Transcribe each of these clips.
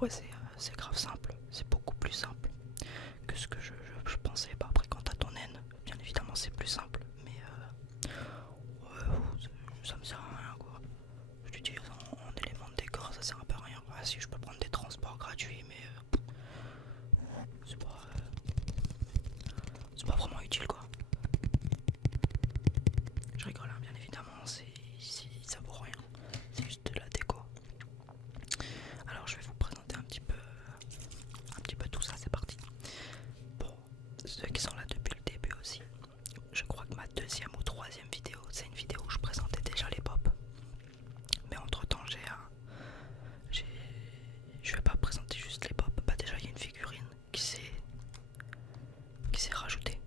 ouais, c'est grave simple, c'est beaucoup plus simple que ce que je pensais. Bah, après, quand t'as ton N, bien évidemment, c'est plus simple, mais ouais, ça me sert à rien quoi. Je te dis, en élément de décor, ça sert un peu à rien. Ah, si je peux prendre des transports gratuits, mais c'est pas, c'est pas vraiment utile quoi. Je rigole, hein, bien évidemment, ça vaut rien, c'est juste de la déco. Alors je vais vous présenter un petit peu tout ça, c'est parti. Pour ceux qui sont là depuis le début aussi, je crois que ma deuxième ou troisième vidéo, c'est une vidéo où je présentais déjà les pop. Mais entre temps je vais pas présenter juste les pop. Bah déjà il y a une figurine qui s'est rajoutée.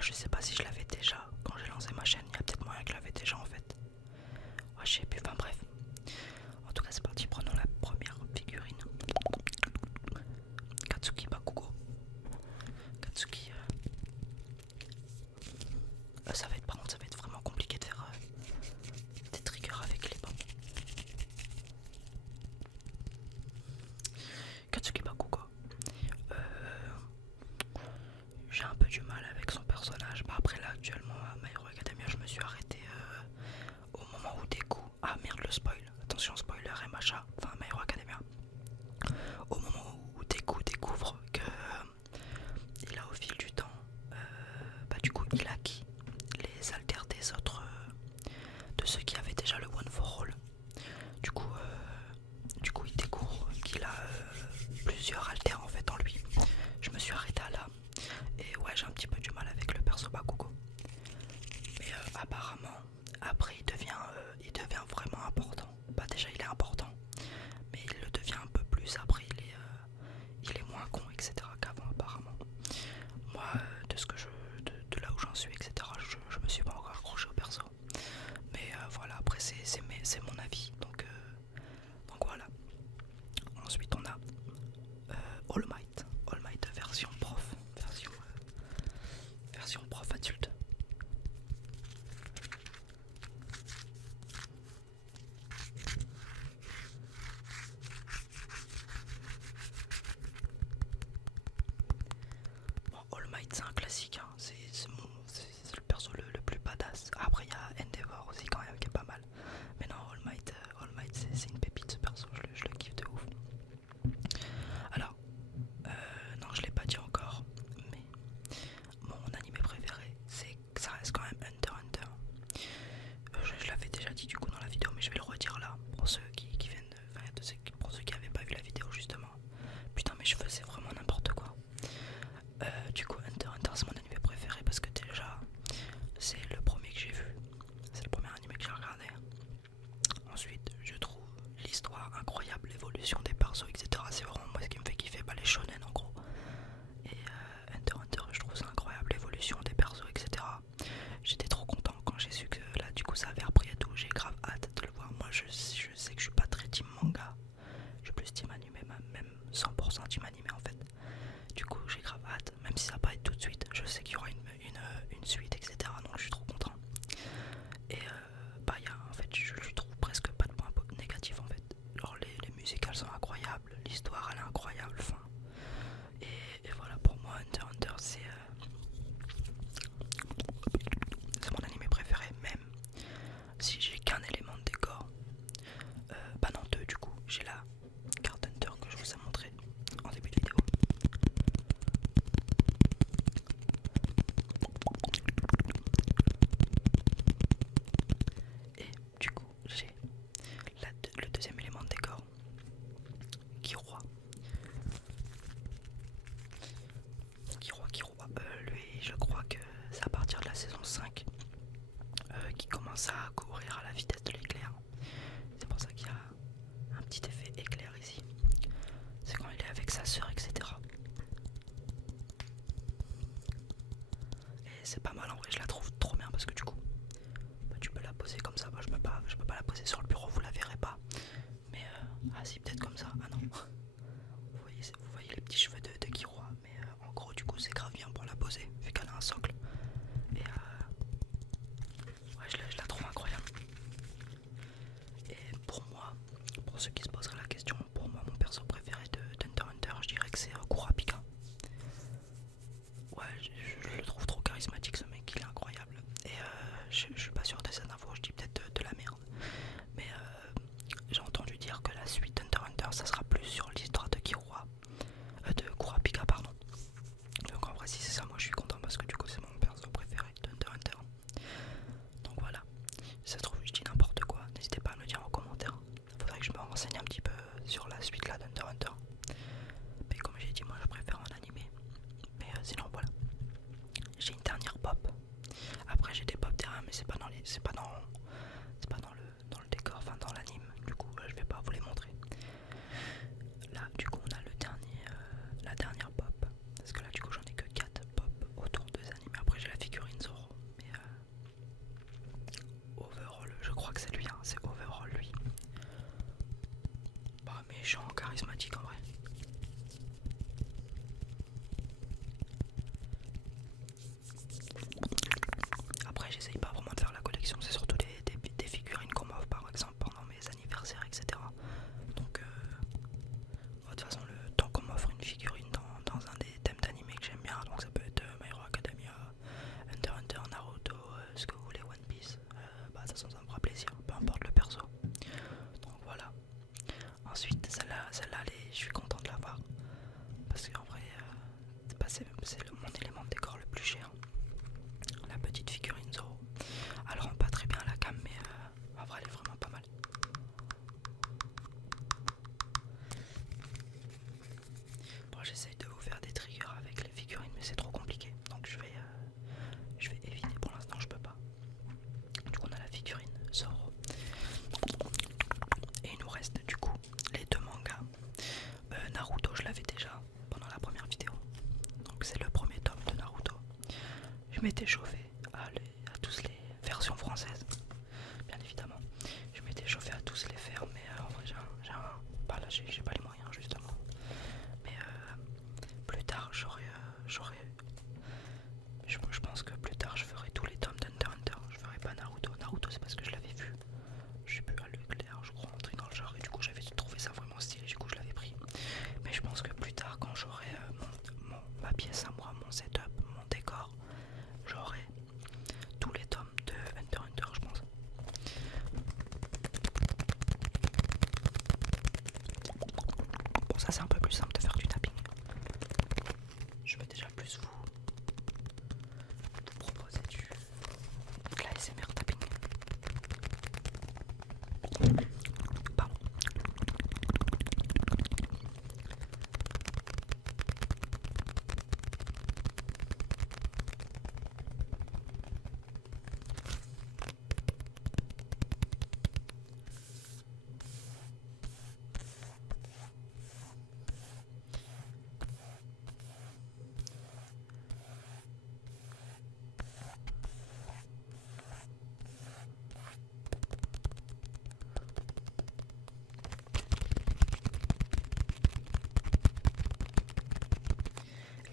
Je sais pas si je l'avais déjà quand j'ai lancé ma chaîne, il y a peut-être moyen que je l'avais déjà en fait. Ouais, je sais plus, enfin bref. En tout cas c'est parti, prenons la première figurine. Katsuki Bakugo. Katsuki. Par contre ça va être vraiment compliqué de faire des triggers avec les bombes. Katsuki Bakugo. J'ai un peu du mal avec son personnage. Bah après là actuellement à My Hero Academia je me suis arrêté au moment où Deku. Ah merde le spoil. Attention spoiler et machin. Enfin My Hero Academia. Au moment où Deku découvre que il a au fil du temps bah du coup il a acquis les alters des autres de ceux qui avaient déjà le One for All. Du coup il découvre qu'il a plusieurs alters en fait en lui. Je me suis arrêté à là. Et ouais j'ai un petit peu du mal avec le perso Bakugo. Mais apparemment après il devient vraiment important. Bah déjà il est important. Mais il le devient un peu plus après il est moins con etc qu'avant apparemment. Moi de là où j'en suis etc je me suis pas encore accroché au perso. Mais voilà après c'est mon avis donc voilà. Ensuite on a All Might. All Might version prof. Version prof adulte. Bon, All Might c'est un classique, hein. C'est le perso le plus badass. Après il y a Endeavor aussi quand même qui est pas mal. Mais non All Might c'est une pépite ce perso, je le kiffe de ouf. Alors, non je l'ai pas dit encore, mais mon animé préféré ça reste quand même Hunter x Hunter. Je l'avais déjà dit du coup dans la vidéo mais je vais le redire là pour ceux qui viennent, pour ceux qui avaient pas vu la vidéo justement. Putain mes cheveux c'est vraiment n'importe quoi. Du coup Hunter x Hunter c'est mon animé préféré parce que déjà c'est le premier que j'ai vu, c'est le premier animé que j'ai regardé. Ensuite je trouve l'histoire incroyable, l'évolution des persos etc, c'est vraiment moi ce qui me fait kiffer, bah les shonen en gros. Et Hunter x Hunter je trouve ça incroyable, l'évolution des persos etc. J'étais trop content quand j'ai su que là du coup ça avait repris et tout, j'ai grave hâte de le voir. Moi je sais que je suis pas très team manga, je suis plus team animé, même 100% team animé en fait. Du coup j'ai grave hâte, même si ça va pas être tout de suite, je sais qu'il y aura une suite etc, donc je suis trop content. Et bah en fait je lui trouve presque pas de points négatifs en fait. Genre les musiques elles sont incroyables, l'histoire elle est incroyable, enfin. Et voilà pour moi Hunter x Hunter c'est mon animé préféré, même si j'ai qu'un élément de décor. Bah non deux du coup, j'ai la carte Hunter que je vous ai montré en début de vidéo. Et du coup j'ai le deuxième élément de décor, Killua. Lui je crois que c'est à partir de la saison 5 qui commence à courir à la vitesse de l'éclair. C'est pour ça qu'il y a un petit effet éclair ici. C'est quand il est avec sa sœur etc. Et c'est pas mal en vrai, je la trouve trop bien parce que du coup bah, tu peux la poser comme ça. Bah, je peux pas la poser sur le bureau, vous la verrez pas. Mais ah si peut-être comme ça, ah non. Vous voyez les petits cheveux de Killua, mais en gros du coup c'est grave bien pour la poser vu qu'elle a un socle. Et ouais je la trouve incroyable. Et pour moi, pour ceux qui se poseraient la question, pour moi Hunter x Hunter. Mais comme j'ai dit, moi je préfère en animé. Mais sinon voilà. J'ai une dernière pop. Après j'ai des pop derrière, mais c'est pas dans les. C'est pas dans le décor, enfin dans l'anime. Du coup je vais pas vous les montrer. Là du coup on a le dernier la dernière pop. Parce que là du coup j'en ai que 4 pop autour de animés. Après j'ai la figurine Zoro. Mais overall, je crois que c'est lui, hein, c'est overall lui. Bah méchant, charismatique en vrai. Après j'essaye pas vraiment de faire la collection, c'est surtout des figurines qu'on m'offre par exemple pendant mes anniversaires, etc. Donc de toute façon le temps qu'on m'offre une figurine dans un des thèmes d'anime que j'aime bien, donc ça peut être My Hero Academia, Hunter x Hunter, Naruto, ce que vous voulez, One Piece, bah de toute façon ça me fera plaisir, peu importe le perso. Donc voilà. Ensuite celle-là je suis content de l'avoir. Parce qu'en vrai c'est mon élément de décor le plus cher. La petite figurine Zoro. Elle rend pas très bien la cam, mais en vrai elle est vraiment pas mal. Bon, j'essaye de vous faire des triggers avec les figurines, mais c'est trop compliqué. Donc je vais éviter. Pour l'instant, je peux pas. Du coup, on a la figurine Zoro. Et il nous reste du coup les deux mangas. Naruto, je l'avais déjà pendant la première vidéo. Donc c'est le premier tome de Naruto. Je m'étais chauffé à tous les versions françaises, bien évidemment. Je m'étais chauffé à tous les faire, mais en vrai bah là j'ai pas les moyens justement. Mais plus tard je pense que plus tard je ferai tous les tomes d'Hunter x Hunter. Je ferai pas Naruto. Naruto c'est parce que je l'avais vu. Je sais plus à Leclerc, je crois, un truc dans le genre, et du coup j'avais trouvé ça vraiment stylé, du coup je l'avais pris. Mais je pense que plus tard, quand j'aurai ma pièce à moi, mon setup, mon décor, j'aurai tous les tomes de Hunter x Hunter, je pense. Bon, ça c'est un peu plus simple de faire du tapping. Je vais déjà plus vous proposer de la SMR tapping. Pardon.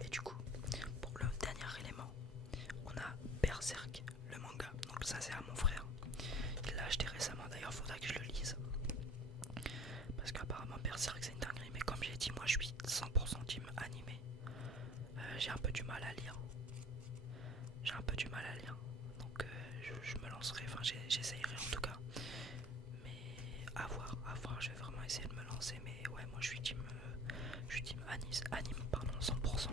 Et du coup, pour le dernier élément, on a Berserk, le manga. Donc ça c'est à mon frère. Il l'a acheté récemment, d'ailleurs faudra que je le lise. Parce qu'apparemment Berserk c'est une dinguerie, mais comme j'ai dit, moi je suis 100% team animé. J'ai un peu du mal à lire. Donc je me lancerai, enfin j'essayerai en tout cas. Mais à voir, je vais vraiment essayer de me lancer. Mais ouais, moi je suis team anime, pardon, 100%.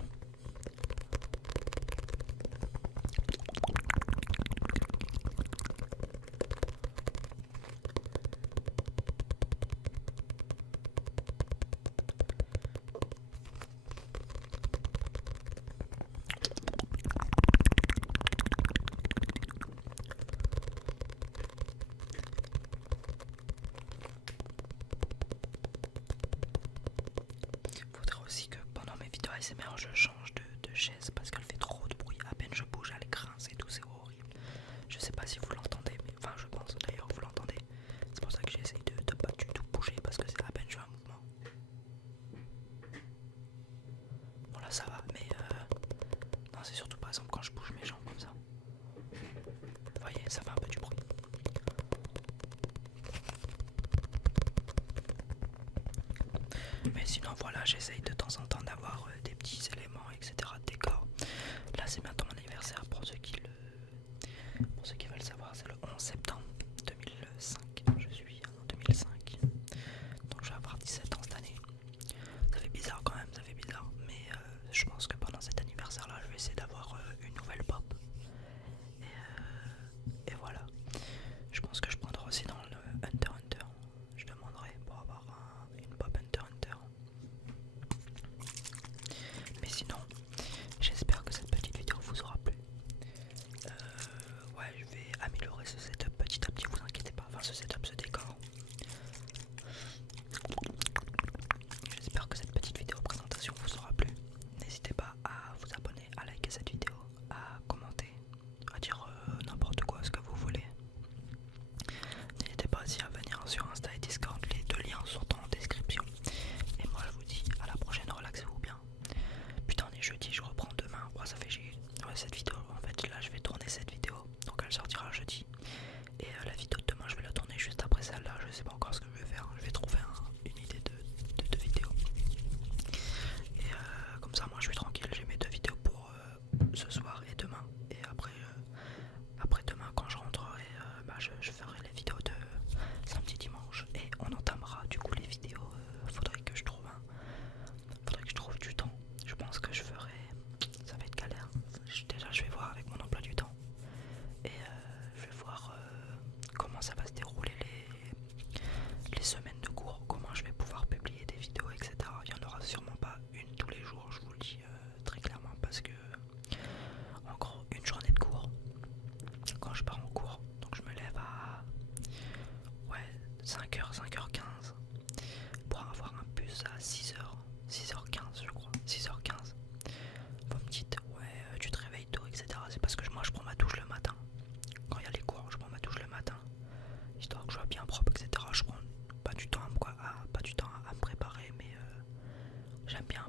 Faudrait aussi que pendant mes vidéos ASMR je change de chaise parce qu'elle fait trop de bruit. À peine je bouge, elle grince et tout, c'est horrible. Je sais pas si vous l'entendez, mais enfin je pense d'ailleurs que vous l'entendez. C'est pour ça que j'essaye de pas du tout bouger parce que c'est à peine je fais un mouvement. Bon là ça va, mais non, c'est surtout par exemple quand je bouge mes jambes comme ça. Vous voyez, ça fait un peu du bruit. Mais sinon voilà, j'essaye de temps en temps d'avoir des petits éléments, etc. de décor. Là c'est bientôt mon anniversaire pour ceux qui veulent savoir, c'est le 11 septembre 2005. Je suis en 2005. Donc je vais avoir 17 ans cette année. Ça fait bizarre quand même, mais je pense que pendant cet anniversaire là je vais essayer d'avoir une nouvelle pop. Et voilà. Je pense que je prendrai aussi dans le Hunter x Hunter. Je demanderai pour avoir une pop Hunter x Hunter. ça à 6h15 je crois, 6h15. Vous me dites, ouais, tu te réveilles tôt, etc. C'est parce que moi je prends ma douche le matin. Quand il y a les cours, je prends ma douche le matin, histoire que je sois bien propre, etc. Je prends pas du temps à me préparer, mais j'aime bien